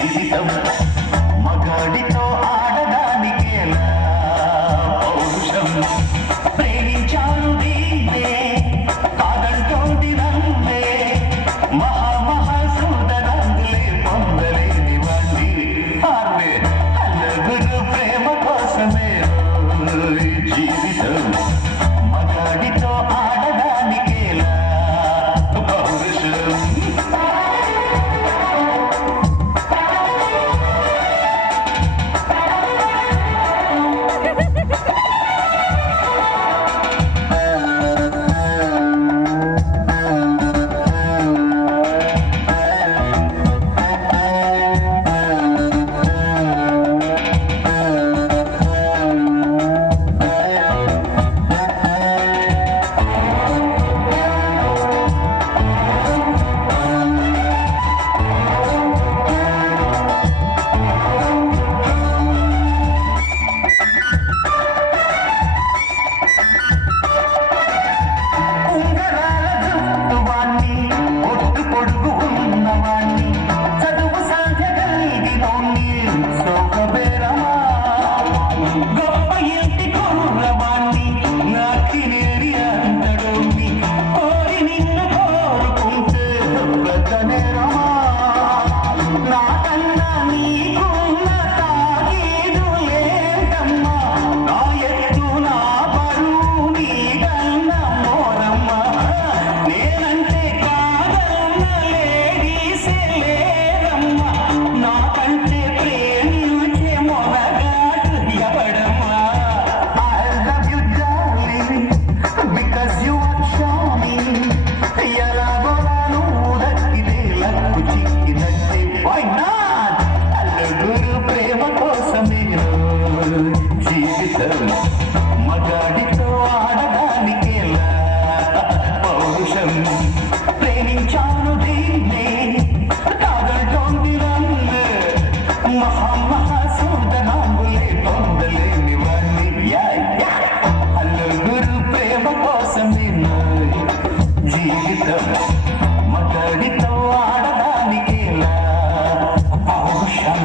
జీవితం మగాడితో ఆడడానికేలా పౌరుషం ప్రేమించాను దీన్నే కాదంటోంది నన్నే మహామహాసూదనందులే పొందలేని వాణ్ణి ఆర్వే అల్లగురు ప్రేమ కోసమే జీవితం మగాడితో ఆడడానికేలా పౌరుషం మగాడితో ఆడడానికేలా పౌరుషం ప్రేమించాను దీన్నే కాదంటోంది నన్ను మహామహాసూదనాంబులే పొందలేని వాణ్ణి అల్లుగురు ప్రేమ కోసమే జీవితం మగాడితో ఆడడానికేలా పౌరుషం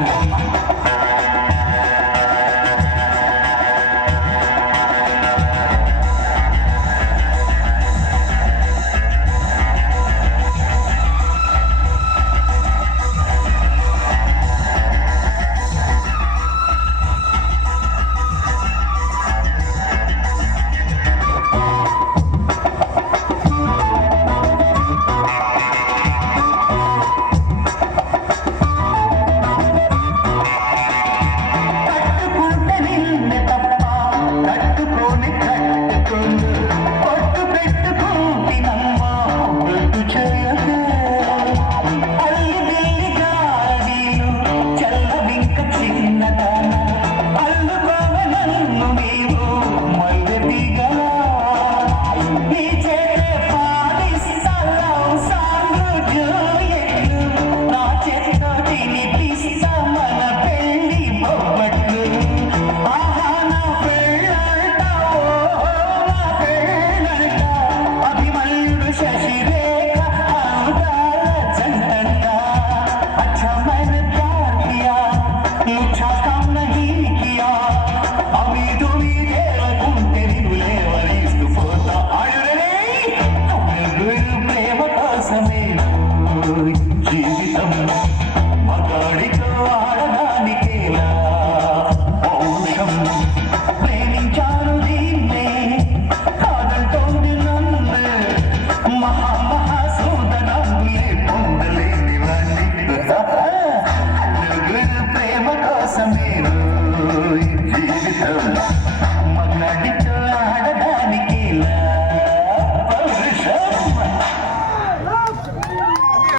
జీవితం మగాడితో ఆడడానికేలా పౌరుషం ప్రేమించాను దీన్నే కాదంటోంది నన్ను మహామహాసూదనాంబులే పొందలేని వాణ్ణి ప్రేమ కోసమే